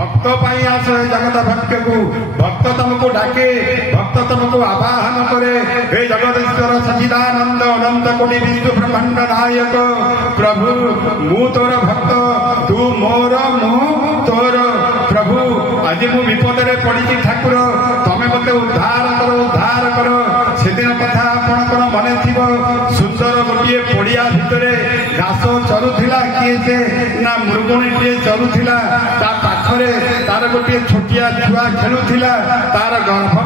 भक्त पाई आस जगत भक्त को भक्त तुमको डाके भक्त तुमको आवाहन करे हे जगदीश्वर सचिदानंद अनंत कोटि विष्णु ब्रह्मांड नायक प्रभु मु तोर भक्त तू मोर मु तोर प्रभु आज मु विपद रे पड़ी ठाकुर तमे मते उद्धार करो सेदिन कथा आपणकर मन थी सुंदर गोटे पड़िया भितर घास चरुला किए से ना मृगुणी टे चरुला ता पाखरे तार गोटे छोटिया छुआ खेलुला तार गर्भ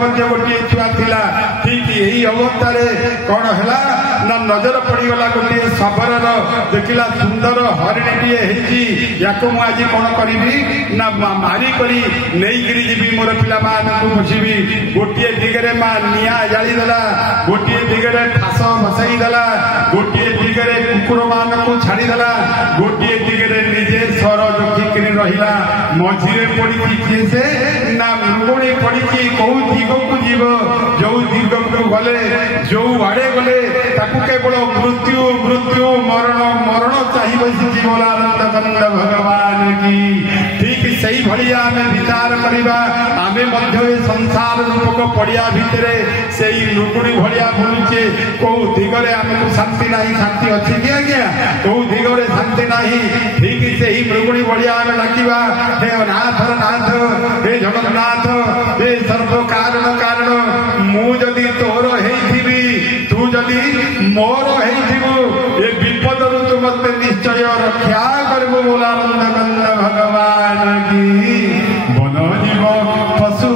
मध्य गोटे छुआ थिला ठीक यही अवस्था कौन है ना नजर पड़गला गोटे शबर देखला सुंदर हरिणी या आज कौन करी ना मारिक नहीं जी मोर पिला बुझी गोटे दिगरे माँ निआ जादेला गोटे दिगरे ठास भसईदेला गोटे दिगरे कुकुर मान को छाड़देला गोटे दिगरे निजे स्वर जोखिक रहा मझीरे पड़ी किए से ना मृगुणी पड़ी कौ दिग को जीव जो दिग को गले जो आड़े गले केवल मृत्यु मृत्यु मरण मरण चाहिए बसी बोलानंद कंद भगवान की ठीक से भाया आम विचार करवा आम संसार रूपक पड़िया भितर से लुकुड़ी भाया बुलुचे कौ दिगरे आमको शांति नहीं शांति अच्छी कि आज्ञा कौ दिगरे शांति नहीं ठीक से ही मृगुणी भाया आम डाकिबा हे नाथ नाथ हे जगन्नाथ हे सर्व कारण कारण मु जदि तोर हेइथिबी तू जदि मोर हेइथिबु ए विपद रु तू मते निश्चय रक्षा करबो बोलानंद कंद भगवान की वन जीव पशु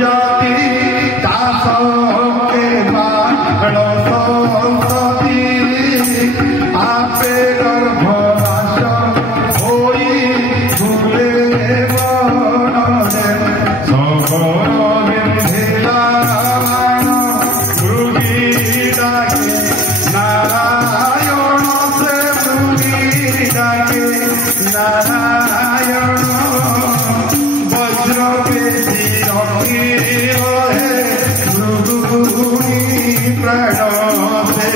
जाति तास के बाण संतति आपे गर्भवास होई भूले बनरे सबर विधेला मृगी डाके नारायण से मृगी डाके नारायण वज्र के रखी रहे मृगुणी प्राण से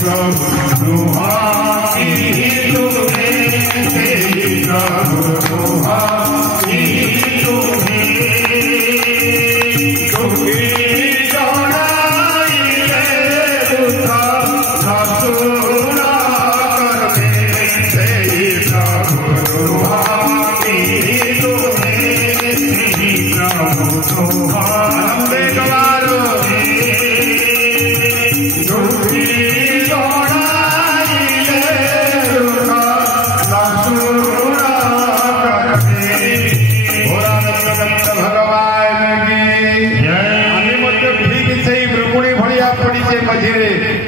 प्रभु नुहाई तुम्हें प्रभु नुहाई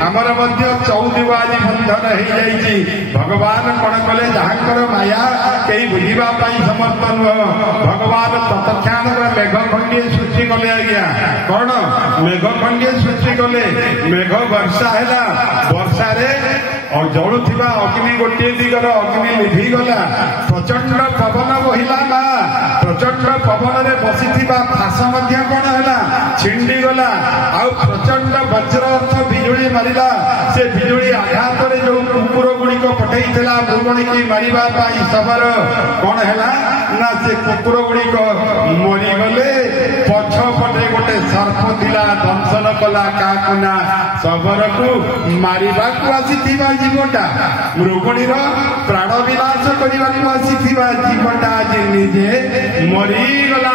आमर चौदिव आज बंधन हो जाइए भगवान कौन कले जहाँकर माया कई बुझापी समर्थ नुह भगवान तत्क्षण मेघ खंडीय सृष्टि कले आज्ञा कौन मेघ खंडीय सृष्टि कले मेघ वर्षा है वर्षा और जलुवा अग्नि गोटे दिगर अग्नि लिभिगला प्रचंड पवन बहिला ना प्रचंड पवन में बसी फास कौन है छिंडीगला आ प्रचंड वज्र अर्थ बिजुली मारिला से बिजुली आघात जो कुकुर गुड़िक पठई मृगुणी की मारिबा सबर कौन है ना से कुकुर गुड़िक मरीगले पछपटे गोटे सर्प थिला दंशन कला काकुना सबर को मारिबा को आसीथिबा जीवटा मृगुणीर प्राण विनाश करने को आसीथिबा जीवटा आज निजे मरीगला